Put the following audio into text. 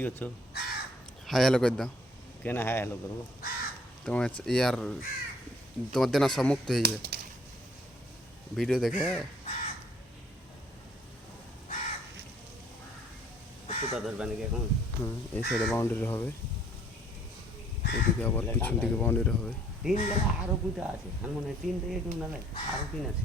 কি করছো? Hi hello করে দাও। কেন হ্যাঁ হ্যালো করবো? তোমার ইয়ার তোমার দেনা সব মুক্ত হয়ে যাবে ভিডিও দেখে। কোথা ধরবে নাকি এখন? এই সাইডে বাউন্ডারি হবে, এদিকে আবার পিছন দিকে বাউন্ডারি হবে। টিন গেলে আরো কুইটা আছে, মনে হয় টিন থেকে একটু না আরো টিন আছে।